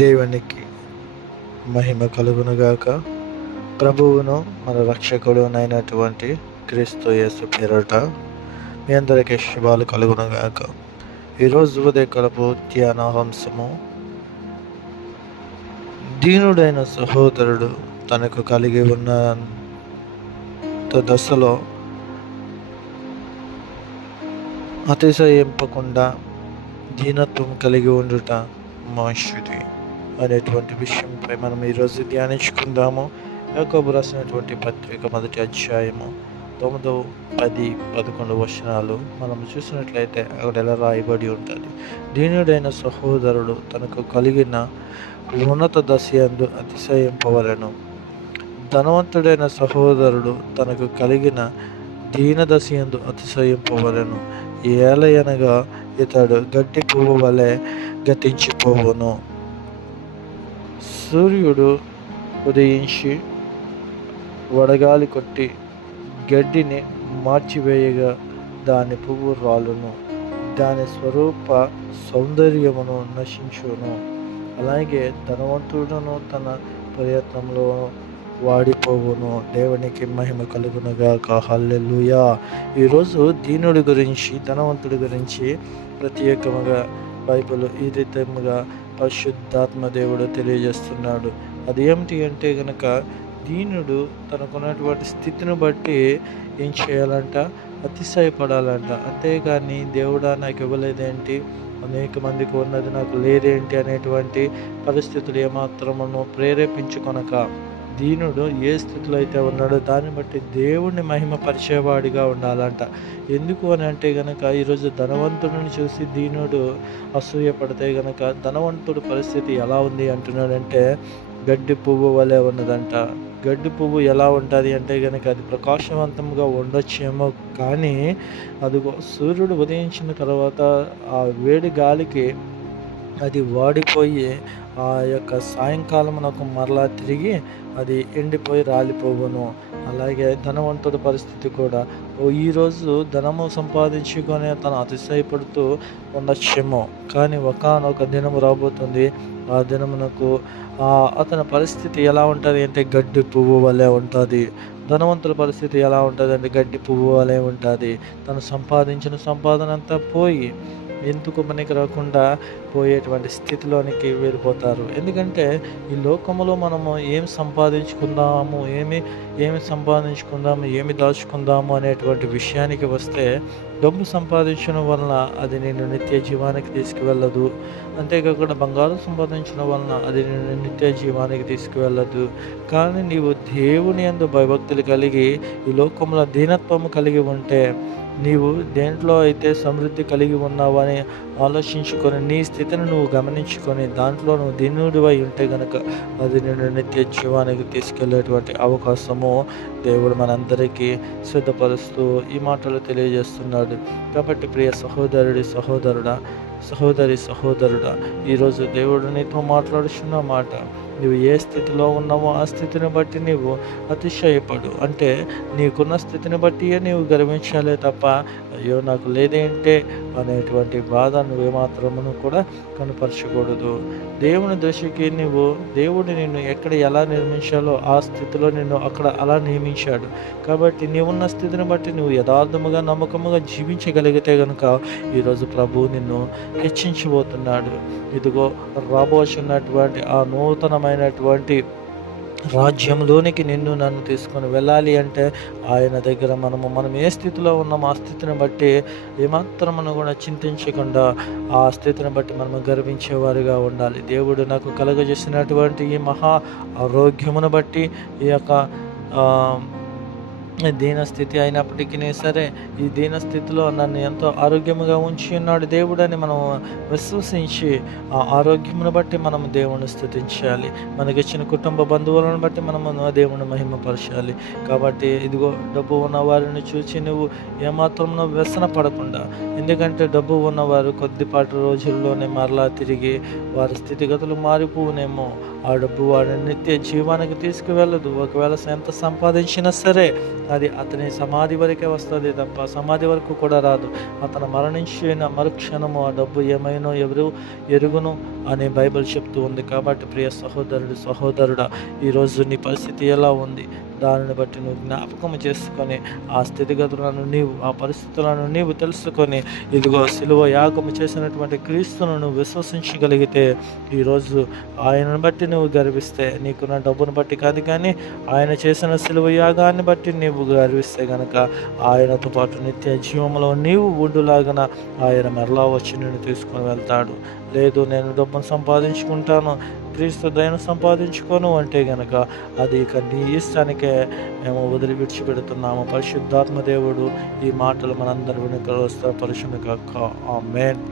దేవునికి మహిమ కలుగునుగాక. ప్రభువును మన రక్షకుడునైనటువంటి క్రీస్తు యేసు పేరట మీ అందరికీ శుభాలు కలుగునుగాక. ఈరోజు ఉదయకలపు ధ్యానాంశము దీనుడైన సహోదరుడు తనకు కలిగి ఉన్న దశలో అతిశయింపకుండా దీనత్వం కలిగి ఉండుట మంచిది. అనేటువంటి విషయంపై మనం ఈరోజు ధ్యానించుకుందాము. యాకోబు రాసినటువంటి పత్రిక మొదటి అధ్యాయము తొమ్మిదో పది పదకొండు వచనాలు మనం చూసినట్లయితే అక్కడ ఎలా రాయబడి ఉంటుంది. దీనుడైన సహోదరుడు తనకు కలిగిన ఉన్నత దశయందు అతిశయింపవలను. ధనవంతుడైన సహోదరుడు తనకు కలిగిన దీనదశయందు అతిశయింపవలను. ఏలయనగా ఇతడు గట్టి పువ్వు వలె గతించిపోవును. సూర్యుడు ఉదయించి వడగాలి కొట్టి గడ్డిని మార్చివేయగా దాని పువ్వు రాలును. దాని స్వరూప సౌందర్యమును నశించును. అలాగే ధనవంతుడును తన ప్రయత్నంలో వాడిపోవును. దేవునికి మహిమ కలుగునుగాక. హల్లెలూయా. ఈరోజు దీనుడి గురించి ధనవంతుడి గురించి ప్రత్యేకముగా బైబిల్ ఈ రీతిగా పరిశుద్ధాత్మ దేవుడు తెలియజేస్తున్నాడు. అది ఏమిటి అంటే గనక దీనుడు తనకున్నటువంటి స్థితిని బట్టి ఏం చేయాలంట? అతిశయపడాలంట. అంతేగాని దేవుడా నాకు ఇవ్వలేదేంటి అనేక మందికి ఉన్నది నాకు లేదేంటి? అనేటువంటి పరిస్థితులు ఏమాత్రమును ప్రేరేపించుకొనక దీనుడు ఏ స్థితిలో అయితే ఉన్నాడో దాన్ని బట్టి దేవుణ్ణి మహిమపరిచేవాడిగా ఉండాలంట. ఎందుకు అని అంటే గనక ఈరోజు ధనవంతుడిని చూసి దీనుడు అసూయపడితే గనక ధనవంతుడి పరిస్థితి ఎలా ఉంది అంటున్నాడంటే గడ్డి పువ్వు వలె ఉన్నదంట. గడ్డి పువ్వు ఎలా ఉంటుంది అంటే కనుక అది ప్రకాశవంతంగా ఉండొచ్చేమో కానీ అది సూర్యుడు ఉదయించిన తర్వాత ఆ వేడి గాలికి అది వాడిపోయి ఆ యొక్క సాయంకాలం నాకు మరలా తిరిగి అది ఎండిపోయి రాలిపోవును. అలాగే ధనవంతుడి పరిస్థితి కూడా. ఈరోజు ధనము సంపాదించుకొని తను అతిశయపడుతూ ఉండొచ్చేమో కానీ ఒకనొక దినము రాబోతుంది. ఆ దినమునకు అతని పరిస్థితి ఎలా ఉంటుంది అంటే గడ్డి పువ్వు వలె ఉంటుంది. ధనవంతుల పరిస్థితి ఎలా ఉంటుంది అంటే గడ్డి పువ్వు వలె ఉంటుంది. తను సంపాదించిన సంపాదన అంతా పోయి ఎందుకు మనకి రాకుండా పోయేటువంటి స్థితిలోనికి వెళ్ళిపోతారు? ఎందుకంటే ఈ లోకములో మనము ఏం సంపాదించుకుందాము ఏమి ఏమి సంపాదించుకుందాము ఏమి దాచుకుందాము అనేటువంటి విషయానికి వస్తే డబ్బు సంపాదించడం వలన అది నేను నిత్య జీవానికి తీసుకువెళ్ళదు. అంతేకాకుండా బంగారం సంపాదించడం వలన అది నేను నిత్య జీవానికి తీసుకువెళ్ళదు. కానీ నీవు దేవుని అందు భయభక్తులు కలిగి ఈ లోకంలో దీనత్వము కలిగి ఉంటే నీవు దేంట్లో అయితే సమృద్ధి కలిగి ఉన్నావని ఆలోచించుకొని నీ స్థితిని నువ్వు గమనించుకొని దాంట్లో నువ్వు దినుడివై ఉంటే కనుక అది నేను నిత్య జీవానికి తీసుకెళ్ళేటువంటి అవకాశము దేవుడు మనందరికీ సిద్ధపరుస్తూ ఈ మాటలు తెలియజేస్తున్నాడు. కాబట్టి ప్రియ సహోదరుడి సహోదరుడా సహోదరి సహోదరుడా ఈరోజు దేవుడు నీతో మాట్లాడుచున్న మాట నువ్వు ఏ స్థితిలో ఉన్నావో ఆ స్థితిని బట్టి నీవు అతిశయపడు. అంటే నీకున్న స్థితిని బట్టియే నీవు గర్వించాలే తప్ప అయ్యో నాకు లేదేంటే? అనేటువంటి బాధ నువ్వేమాత్రమును కూడా కనపరచకూడదు. దేవుని దృష్టికి నువ్వు దేవుడు నిన్ను ఎక్కడ ఎలా నిర్మించాలో ఆ స్థితిలో నిన్ను అక్కడ అలా నియమించాడు. కాబట్టి నీవున్న స్థితిని బట్టి నువ్వు యథార్థముగా నమ్మకముగా జీవించగలిగితే కనుక ఈరోజు ప్రభు నిన్ను హెచ్చించబోతున్నాడు ఇదిగో రాబోచున్నటువంటి ఆ నూతనమైనటువంటి రాజ్యంలోనికి నిన్ను నన్ను తీసుకొని వెళ్ళాలి అంటే ఆయన దగ్గర మనము మనం ఏ స్థితిలో ఉన్నామో ఆ స్థితిని బట్టి ఏమాత్రం కూడా చింతించకుండా ఆ స్థితిని బట్టి మనము గర్వించేవారిగా ఉండాలి. దేవుడు నాకు కలగజేసినటువంటి ఈ మహా ఆరోగ్యమును బట్టి ఈ యొక్క దీనస్థితి అయినప్పటికీ సరే ఈ దీనస్థితిలో నన్ను ఎంతో ఆరోగ్యముగా ఉంచి ఉన్నాడు దేవుడని మనం విశ్వసించి ఆ ఆరోగ్యమును బట్టి మనం దేవుని స్థుతించాలి. మనకిచ్చిన కుటుంబ బంధువులను బట్టి మనము దేవుని మహిమపరచాలి. కాబట్టి ఇదిగో డబ్బు ఉన్న వారిని చూసి నువ్వు ఏమాత్రం వ్యసన పడకుండా ఎందుకంటే డబ్బు ఉన్నవారు కొద్దిపాటి రోజుల్లోనే మరలా తిరిగి వారి స్థితిగతులు మారిపోవునేమో ఆ డబ్బు వాడిని నిత్య జీవానికి తీసుకువెళ్ళదు. ఒకవేళ ఎంత సంపాదించినా సరే అది అతని సమాధి వరకే వస్తుంది తప్ప సమాధి వరకు కూడా రాదు. అతను మరణించిన మరుక్షణము ఆ డబ్బు ఏమైనో ఎవరు ఎరుగును అని బైబిల్ చెప్తూ ఉంది. కాబట్టి ప్రియ సహోదరుడు సహోదరుడా ఈరోజు నీ పరిస్థితి ఎలా ఉంది? దానిని బట్టి నువ్వు జ్ఞాపకం చేసుకొని ఆ స్థితిగతులను నీవు ఆ పరిస్థితులను నీవు తెలుసుకొని ఇదిగో సిలువ యాగము చేసినటువంటి క్రీస్తును నువ్వు విశ్వసించగలిగితే ఈరోజు ఆయనను బట్టి నువ్వు గర్విస్తే నీకున్న డబ్బును బట్టి కాదు కానీ ఆయన చేసిన సిలువ యాగాన్ని బట్టి నీవు గర్విస్తే గనక ఆయనతో పాటు నిత్య జీవంలో నీవు ఉండులాగన ఆయన మరలా వచ్చి నేను తీసుకుని వెళ్తాడు. లేదు నేను డబ్బును సంపాదించుకుంటాను క్రీస్తు దయను సంపాదించుకోను అంటే గనక అది ఇక నీ ఇష్టానికే మేము వదిలి విడిచిపెడుతున్నాము పరిశుద్ధాత్మ దేవుడు ఈ మాటలు మనందరి వెనుక వస్తా పరిశుద్ధ కాక ఆమెన్.